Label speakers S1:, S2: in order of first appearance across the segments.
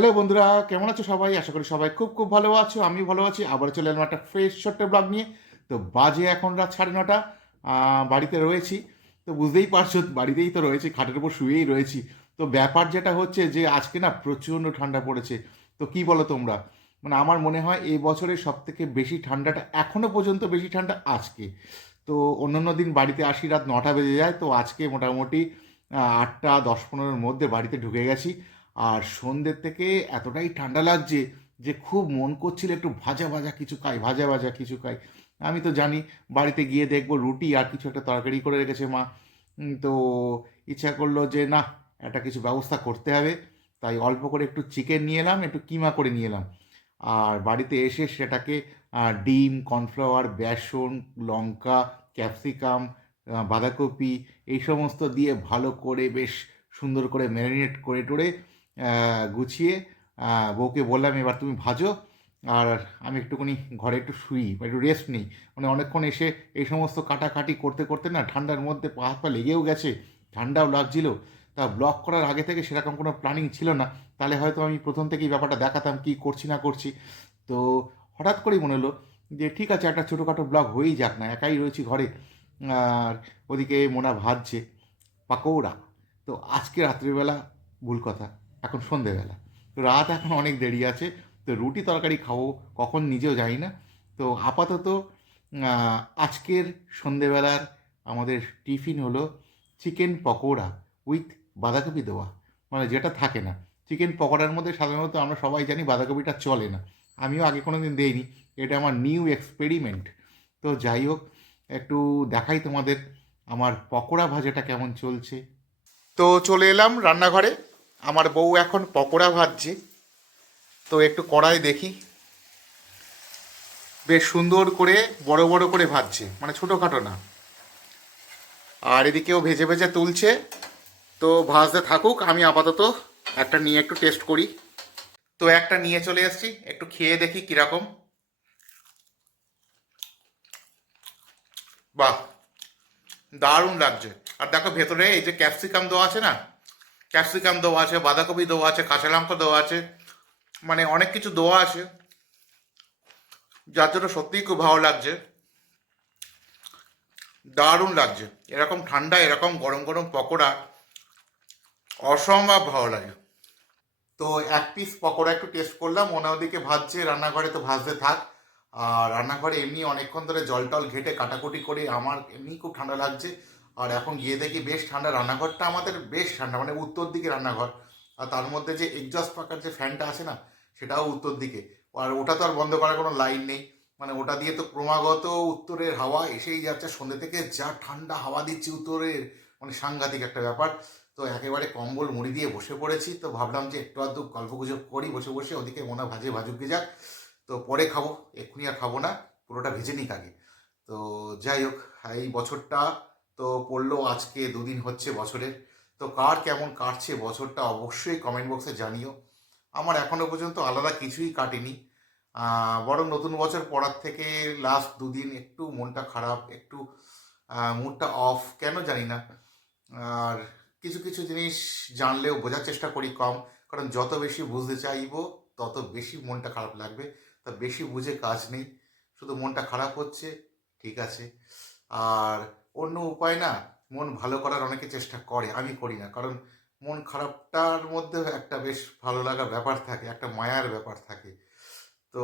S1: Hello বন্ধুরা, কেমন আছো সবাই? আশা করি সবাই খুব খুব ভালো আছো আমি ভালো আছি। আবার চলে এলাম একটা ফ্রেশ ছোট্ট ব্লগ নিয়ে। তো বাজে এখন রাত সাড়ে নটা বাড়িতে রয়েছি। তো বুঝতেই পারছ, বাড়িতেই তো রয়েছি, খাটের উপর শুয়েই রয়েছি। তো ব্যাপার যেটা হচ্ছে যে, আজকে না প্রচণ্ড ঠান্ডা পড়েছে। তো কি বলো তোমরা? মানে আমার মনে হয় এই বছরের সব থেকে বেশি ঠান্ডাটা এখনও পর্যন্ত বেশি ঠান্ডা আজকে। তো অন্যান্য দিন বাড়িতে আসি, রাত নটা বেজে যায়। তো আজকে মোটামুটি আটটা দশ পনেরোর মধ্যে বাড়িতে ঢুকে গেছি। আর সন্ধ্যের থেকে এতটাই ঠান্ডা লাগছে যে খুব মন করছিল একটু ভাজা ভাজা কিছু খাই, ভাজা ভাজা কিছু খাই। আমি তো জানি বাড়িতে গিয়ে দেখব রুটি আর কিছু একটা তরকারি করে রেখেছে মা। তো ইচ্ছা করল যে না, একটা কিছু ব্যবস্থা করতে হবে। তাই অল্প করে একটু চিকেন নিয়ে এলাম, একটু কিমা করে নিয়ে এলাম। আর বাড়িতে এসে সেটাকে ডিম, কর্নফ্লাওয়ার, বেসন, লঙ্কা, ক্যাপসিকাম বাঁধাকপি, এই সমস্ত দিয়ে ভালো করে বেশ সুন্দর করে ম্যারিনেট করে টোরে গুছিয়ে বউকে বললাম, এবার তুমি ভাজো, আর আমি একটুখানি ঘরে একটু শুই, বা একটু রেস্ট নিই। মানে অনেকক্ষণ এসে এই সমস্ত কাটাকাটি করতে করতে না ঠান্ডার মধ্যে পা হাত পা লেগেও গেছে, ঠান্ডাও লাগছিল। তা ব্লক করার আগে থেকে সেরকম কোনো প্ল্যানিং ছিল না। তাহলে হয়তো আমি প্রথম থেকেই ব্যাপারটা দেখাতাম, কি করছি না করছি। তো হঠাৎ করেই মনে হলো যে, ঠিক আছে, একটা ছোটোখাটো ব্লগ হয়েই যাক না, একাই রয়েছি ঘরে। আর ওদিকে মোনা ভাজছে পাকৌড়া। তো আজকে রাত্রিবেলা ভুল কথা। এখন সন্ধেবেলা। রাত এখন অনেক দেরি আছে, তো রুটি তরকারি খাব, কখন নিজেও জানি না। তো আপাতত আজকের সন্ধেবেলার আমাদের টিফিন হলো চিকেন পকোড়া উইথ বাঁধাকপি দেওয়া মানে যেটা থাকে না, চিকেন পকোড়ার মধ্যে সাধারণত আমরা সবাই জানি বাঁধাকপিটা চলে না। আমিও আগে কোনো দিন দেইনি, এটা আমার নিউ এক্সপেরিমেন্ট। তো যাই হোক, একটু দেখাই তোমাদের আমার পকোড়া ভাজাটা কেমন চলছে। তো চলে এলাম রান্নাঘরে। আমার বউ এখন পকোড়া ভাজছে। তো একটু কড়াই দেখি। বেশ সুন্দর করে, বড় বড় করে ভাজছে মানে ছোটোখাটো না। আর এদিকেও ভেজে ভেজে তুলছে। তো ভাজতে থাকুক, আমি আপাতত একটা নিয়ে একটু টেস্ট করি। তো একটা নিয়ে চলে এসছি, একটু খেয়ে দেখি কীরকম। বাহ, দারুণ লাগছে। আর দেখো ভেতরে এই যে ক্যাপসিকাম দেওয়া আছে না ক্যাপসিকাম দেওয়া আছে, বাঁধাকপি দেওয়া আছে, কাঁচা লঙ্কা দেওয়া আছে মানে অনেক কিছু দেওয়া আছে। যার জন্য সত্যিই খুব ভালো লাগছে। দারুণ লাগছে। এরকম ঠান্ডা, এরকম গরম গরম পকোড়া অসম্ভব ভালো লাগে। তো এক পিস পকোড়া একটু টেস্ট করলাম ওনা ওদিকে ভাজছে, রান্নাঘরে তো ভাজতে থাক। আর রান্নাঘরে এমনি অনেকক্ষণ ধরে জল টল ঘেটে কাটাকুটি করে আমার এমনি খুব ঠান্ডা লাগছে। আর এখন গিয়ে দেখি বেশ ঠান্ডা। রান্নাঘরটা আমাদের বেশ ঠান্ডা মানে উত্তর দিকে রান্নাঘর। আর তার মধ্যে যে এক্সস্ট পাকার যে ফ্যানটা আছে না, সেটাও উত্তর দিকে। আর ওটা তো আর বন্ধ করার কোনো লাইন নেই। মানে ওটা দিয়ে তো ক্রমাগত উত্তরের হাওয়া এসেই যাচ্ছে। সন্ধ্যে থেকে যা ঠান্ডা হাওয়া দিচ্ছে উত্তরের মানে সাংঘাতিক একটা ব্যাপার। তো একেবারে কম্বল মুড়ি দিয়ে বসে পড়েছি। তো ভাবলাম যে একটু আধটু গল্প গুজব করি, বসে বসে ওদিকে মনে ভাজে ভাজুকে যাক। তো পরে খাব, এক্ষুনি আর খাব না, পুরোটা ভেজে নিক আগে। তো যাই হোক, এই বছরটা তো পড়ল আজকে দুদিন হচ্ছে বছরের। তো কার কেমন কাটছে বছরটা অবশ্যই কমেন্ট বক্সে জানিও। আমার এখনও পর্যন্ত আলাদা কিছুই কাটেনি। বরং নতুন বছর পড়ার থেকে লাস্ট দুদিন একটু মনটা খারাপ, একটু মুডটা অফ কেন জানি না। আর কিছু কিছু জিনিস জানলেও বোঝার চেষ্টা করি কম, কারণ যত বেশি বুঝতে চাইব, তত বেশি মনটা খারাপ লাগবে। তা বেশি বুঝে কাজ নেই। শুধু মনটা খারাপ হচ্ছে, ঠিক আছে। আর অন্য উপায় না, মন ভালো করার অনেকে চেষ্টা করে, আমি করি না। কারণ মন খারাপটার মধ্যে একটা বেশ ভালো লাগার ব্যাপার থাকে, একটা মায়ার ব্যাপার থাকে। তো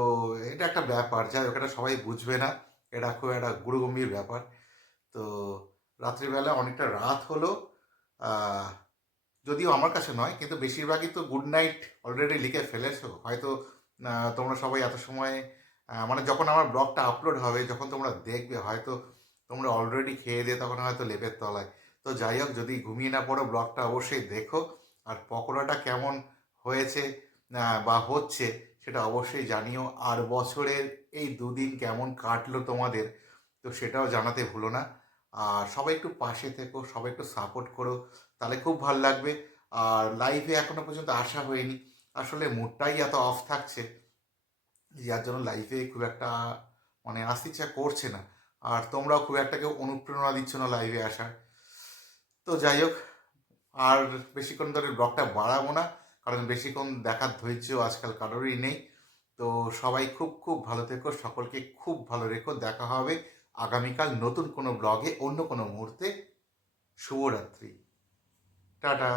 S1: এটা একটা ব্যাপার, যাই হোক, এটা সবাই বুঝবে না, এটা খুব একটা গুরুগম্ভীর ব্যাপার। তো রাত্রিবেলা অনেকটা রাত হলো যদিও আমার কাছে নয়, কিন্তু বেশিরভাগই তো গুড নাইট অলরেডি লিখে ফেলেছো। হয়তো তোমরা সবাই এত সময় মানে যখন আমার ব্লগটা আপলোড হবে, যখন তোমরা দেখবে, হয়তো তোমরা অলরেডি খেয়ে দিয়ে তখন হয়তো লেপের তলায়। তো যাই হোক, যদি ঘুমিয়ে না পড়ো, ব্লগটা অবশ্যই দেখো। আর পকোড়াটা কেমন হয়েছে বা হচ্ছে, সেটা অবশ্যই জানিও। আর বছরের এই দুদিন কেমন কাটলো তোমাদের, তো সেটাও জানাতে ভুলো না। আর সবাই একটু পাশে থেকো, সবাই একটু সাপোর্ট করো, তাহলে খুব ভালো লাগবে। আর লাইফে এখনও পর্যন্ত আসা হয়নি। আসলে মুডটাই এত অফ থাকছে, যার জন্য লাইফে খুব একটা মানে আসতে ইচ্ছা করছে না। আর তোমরাও খুব একটা কেউ অনুপ্রেরণা দিচ্ছ না লাইভে আসার। তো যাই হোক, আর বেশিক্ষণ ধরে ব্লগটা বাড়াবো না, কারণ বেশিক্ষণ দেখার ধৈর্য আজকাল কারোরই নেই। তো সবাই খুব খুব ভালো থেকো, সকলকে খুব ভালো রেখো। দেখা হবে আগামীকাল নতুন কোনো ব্লগে অন্য কোনো মুহূর্তে। শুভরাত্রি। টাটা।